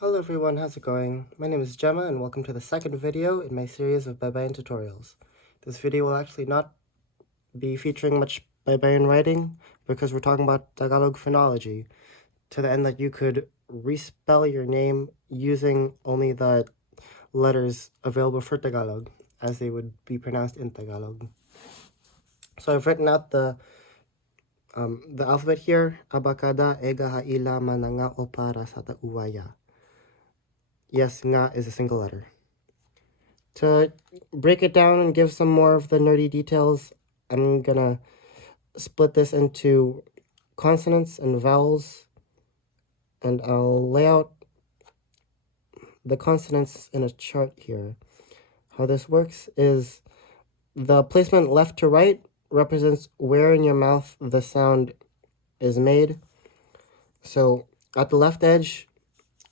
Hello everyone, how's it going? My name is Gemma and welcome to the second video in my series of Baybayin tutorials. This video will actually not be featuring much Baybayin writing because we're talking about Tagalog phonology to the end that you could respell your name using only the letters available for Tagalog as they would be pronounced in Tagalog. So I've written out the alphabet here. Abakada ega haila mananga o para sa uwaya. Yes, nga is a single letter. To break it down and give some more of the nerdy details, I'm gonna split this into consonants and vowels, and I'll lay out the consonants in a chart here. How this works is the placement left to right represents where in your mouth the sound is made. So at the left edge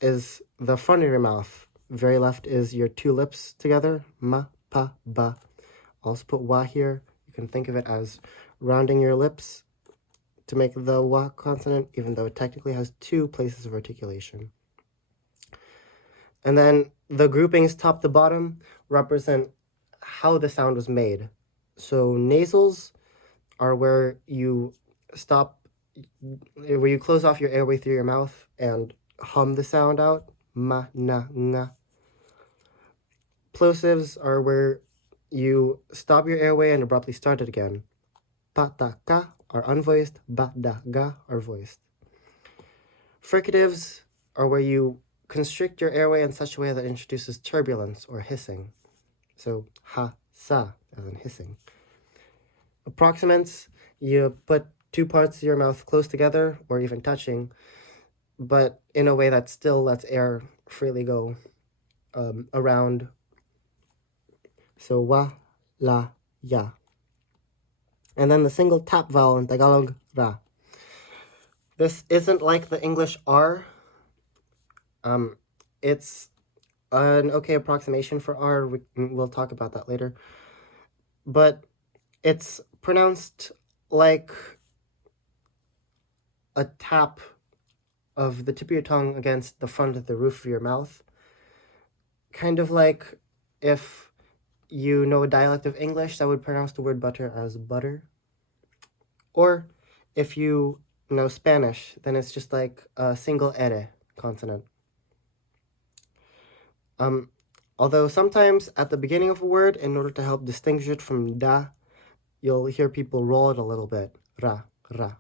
is the front of your mouth. Very left is your two lips together, ma, pa, ba. I'll also put wa here. You can think of it as rounding your lips to make the wa consonant, even though it technically has two places of articulation. And then the groupings top to bottom represent how the sound was made. So nasals are where you close off your airway through your mouth and hum the sound out, ma, na, nga. Plosives are where you stop your airway and abruptly start it again. Pa, ta, ka are unvoiced, ba, da, ga are voiced. Fricatives are where you constrict your airway in such a way that introduces turbulence or hissing. So ha, sa, as in hissing. Approximants, you put two parts of your mouth close together or even touching, but in a way that still lets air freely go around. So wa, la, ya. And then the single tap vowel in Tagalog, ra. This isn't like the English R. It's an okay approximation for R. We'll talk about that later. But it's pronounced like a tap of the tip of your tongue against the front of the roof of your mouth. Kind of like if you know a dialect of English that would pronounce the word butter as butter. Or if you know Spanish, then it's just like a single ere consonant. Although sometimes at the beginning of a word, in order to help distinguish it from da, you'll hear people roll it a little bit. Ra, ra.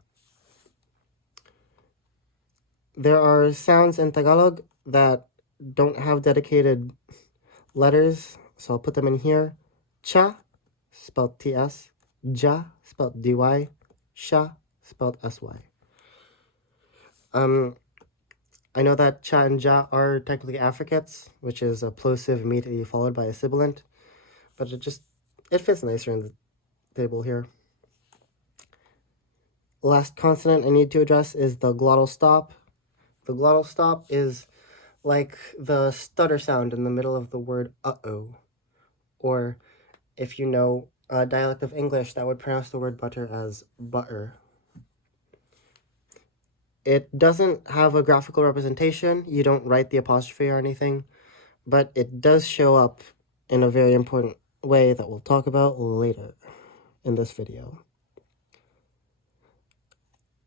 There are sounds in Tagalog that don't have dedicated letters, so I'll put them in here. Cha, spelled T-S. Ja, spelled D-Y. Sha, spelled S-Y. I know that cha and ja are technically affricates, which is a plosive immediately followed by a sibilant, but it fits nicer in the table here. Last consonant I need to address is the glottal stop. The glottal stop is like the stutter sound in the middle of the word uh-oh. Or if you know a dialect of English, that would pronounce the word butter as butter. It doesn't have a graphical representation. You don't write the apostrophe or anything, but it does show up in a very important way that we'll talk about later in this video.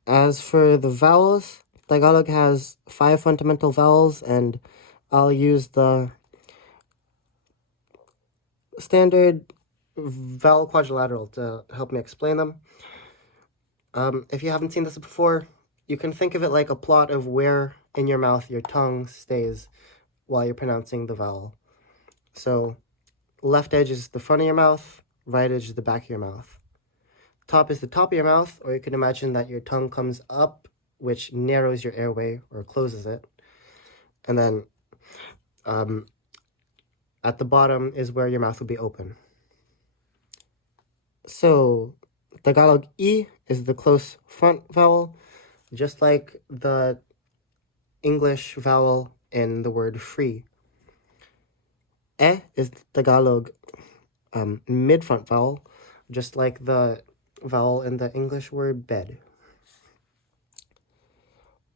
As for the vowels, Tagalog has 5 fundamental vowels, and I'll use the standard vowel quadrilateral to help me explain them. If you haven't seen this before, you can think of it like a plot of where in your mouth your tongue stays while you're pronouncing the vowel. So left edge is the front of your mouth, right edge is the back of your mouth. Top is the top of your mouth, or you can imagine that your tongue comes up, which narrows your airway or closes it. And then at the bottom is where your mouth will be open. So Tagalog E is the close front vowel, just like the English vowel in the word free. E is the Tagalog mid-front vowel, just like the vowel in the English word bed.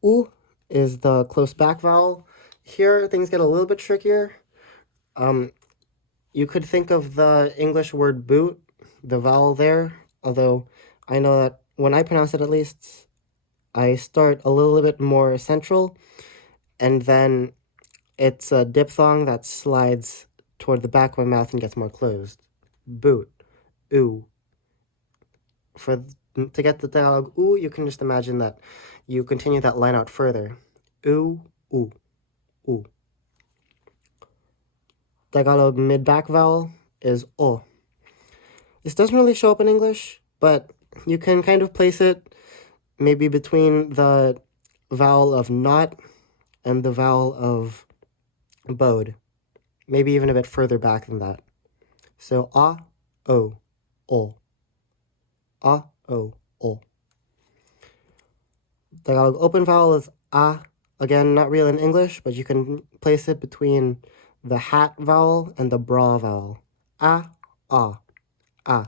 U is the close back vowel, Here, things get a little bit trickier. You could think of the English word boot, the vowel there, although I know that when I pronounce it at least, I start a little bit more central, and then it's a diphthong that slides toward the back of my mouth and gets more closed. Boot. Ooh. To get the Tagalog ooh, you can just imagine that you continue that line out further. Ooh, ooh, ooh. Tagalog mid-back vowel is o. This doesn't really show up in English, but you can kind of place it maybe between the vowel of not and the vowel of bode. Maybe even a bit further back than that. So a, o, o. A, o, o. Tagalog open vowel is a. Again, not real in English, but you can place it between the hat vowel and the bra vowel. A, a, a.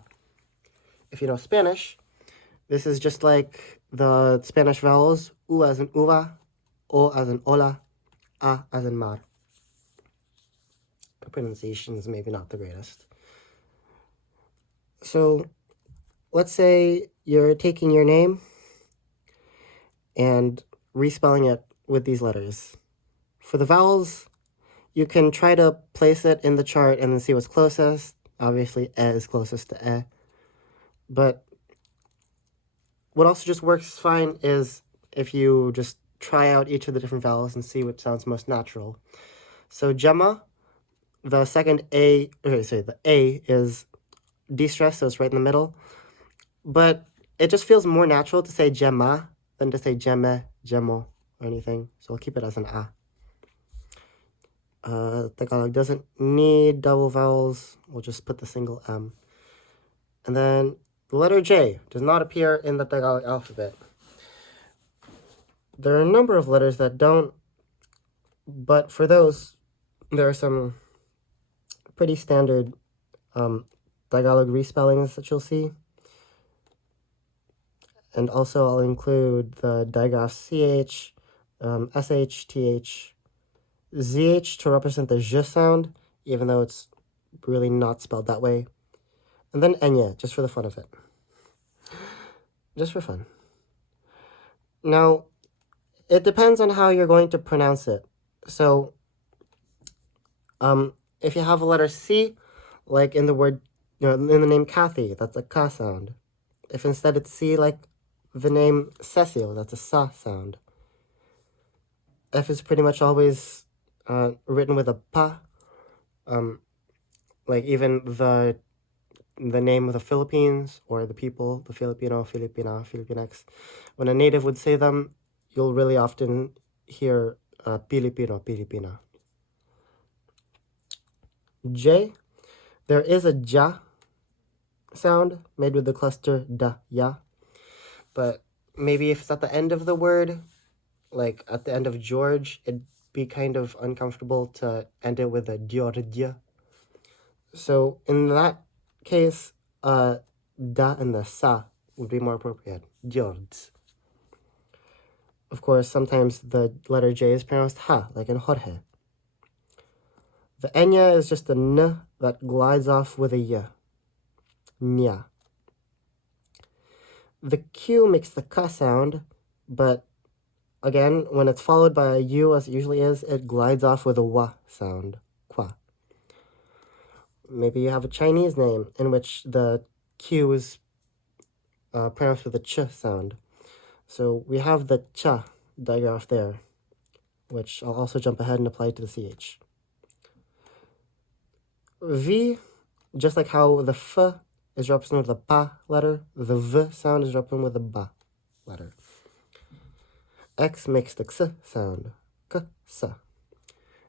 If you know Spanish, this is just like the Spanish vowels, u as in uva, o as in ola, a as in mar. The pronunciation is maybe not the greatest. So let's say you're taking your name and respelling it with these letters. For the vowels, you can try to place it in the chart and then see what's closest. Obviously, e is closest to e. But what also just works fine is if you just try out each of the different vowels and see what sounds most natural. So Gemma, the second A, the A is de-stressed, so it's right in the middle. But it just feels more natural to say Gemma than to say Gemme, Gemo, or anything. So I'll keep it as an A. Tagalog doesn't need double vowels. We'll just put the single M. And then the letter J does not appear in the Tagalog alphabet. There are a number of letters that don't, but for those, there are some pretty standard Tagalog respellings that you'll see. And also I'll include the digraph CH, SH, TH, ZH to represent the j sound, even though it's really not spelled that way. And then enya, just for the fun of it. Just for fun. Now, it depends on how you're going to pronounce it. So, if you have a letter C, like in the word, in the name Kathy, that's a ka sound. If instead it's C, like the name Cecil, that's a sa sound. F is pretty much always written with a pa. Like even the name of the Philippines or the people, the Filipino, Filipina, Filipinx. When a native would say them, you'll really often hear Pilipino, Pilipina. J, there is a ja sound made with the cluster da, ya. But maybe if it's at the end of the word, like at the end of George, it'd be kind of uncomfortable to end it with a diordia. So in that case, da and the sa would be more appropriate. Diords. Of course, sometimes the letter J is pronounced ha, like in Jorge. The enya is just a n that glides off with a y. Nya. The Q makes the k sound, but again, when it's followed by a U, as it usually is, it glides off with a w sound. Qua. Maybe you have a Chinese name in which the Q is pronounced with a ch sound. So we have the cha digraph there, which I'll also jump ahead and apply to the CH. V, just like how the f is represented with the pa letter, the v sound is represented with the ba letter. X makes the x sound, k, sa.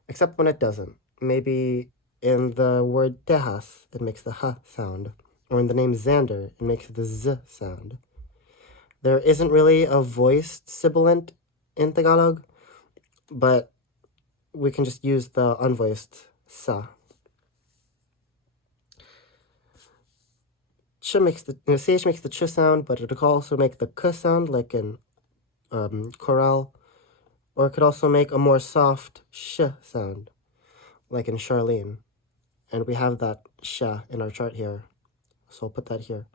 Except when it doesn't. Maybe in the word Tejas, it makes the h sound. Or in the name Xander, it makes the z sound. There isn't really a voiced sibilant in Tagalog, but we can just use the unvoiced sa. Ch makes CH makes the ch sound, but it could also make the k sound, like in chorale, or it could also make a more soft sh sound, like in Charlene. And we have that sh in our chart here, so I'll put that here.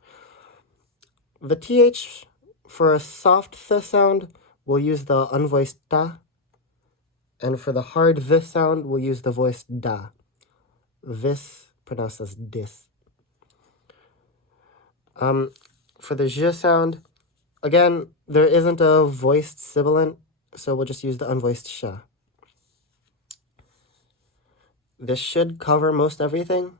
The th for a soft th sound, we'll use the unvoiced ta, and for the hard th sound, we'll use the voiced da. This pronounced as dis. For the zh sound, again, there isn't a voiced sibilant, so we'll just use the unvoiced sh. This should cover most everything,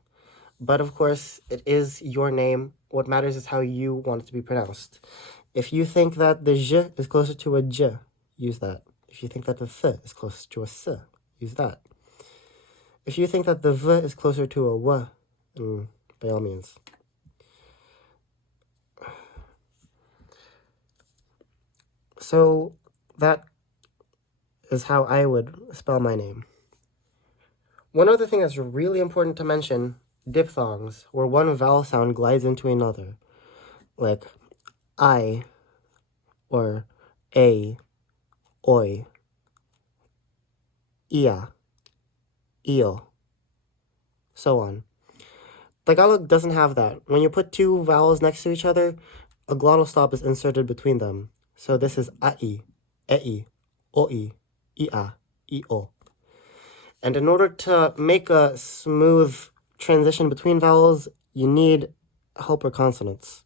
but of course, it is your name. What matters is how you want it to be pronounced. If you think that the zh is closer to a j, use that. If you think that the th is closer to a s, use that. If you think that the v is closer to a w, by all means. So that is how I would spell my name. One other thing that's really important to mention, diphthongs, where one vowel sound glides into another, like I, or a, oi, ia, io, so on. Tagalog doesn't have that. When you put two vowels next to each other, a glottal stop is inserted between them. So this is ai, ei, oi, ia, io. And in order to make a smooth transition between vowels, you need helper consonants.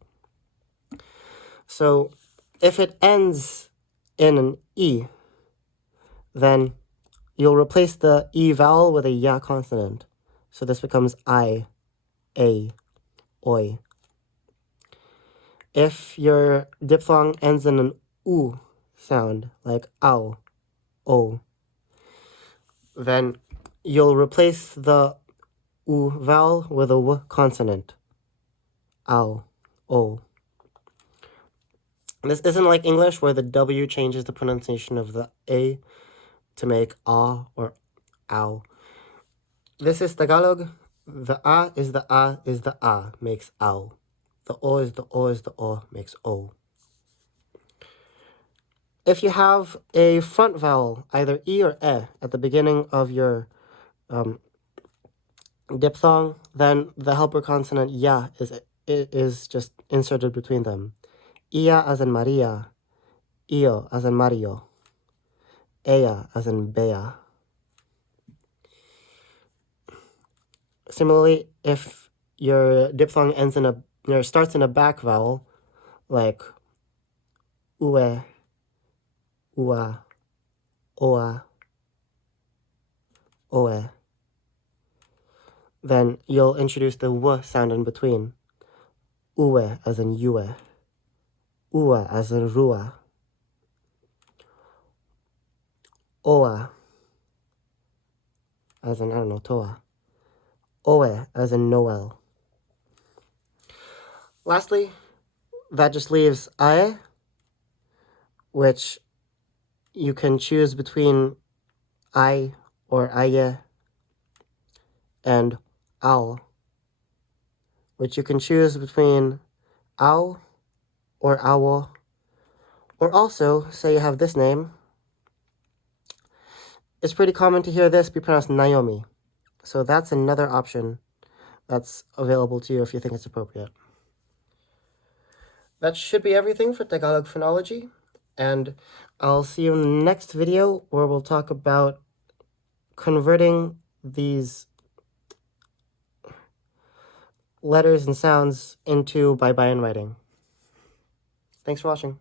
So if it ends in an E, then you'll replace the E vowel with a ya consonant. So this becomes I, a, oi. If your diphthong ends in an U sound, like ow, o, then you'll replace the U vowel with a W consonant. Ow, o. This isn't like English where the W changes the pronunciation of the A to make ah or ow. This is Tagalog. The a is the a is the a, makes ow. The o is the o is the o, makes o. If you have a front vowel, either e or e, at the beginning of your diphthong, then the helper consonant ya is just inserted between them. Ia as in Maria, io as in Mario, ella as in Bea. Similarly, if your diphthong starts in a back vowel, like ue, ua, oa, oe, then you'll introduce the w sound in between. Ue as in yue, ua as in rua, oa as in, toa, oe as in Noel. Lastly, that just leaves ae, which you can choose between I or aye, and ao, which you can choose between ow or owl, or also, say you have this name. It's pretty common to hear this be pronounced Naomi. So that's another option that's available to you if you think it's appropriate. That should be everything for Tagalog phonology, and I'll see you in the next video where we'll talk about converting these letters and sounds into Baybayin writing. Thanks for watching.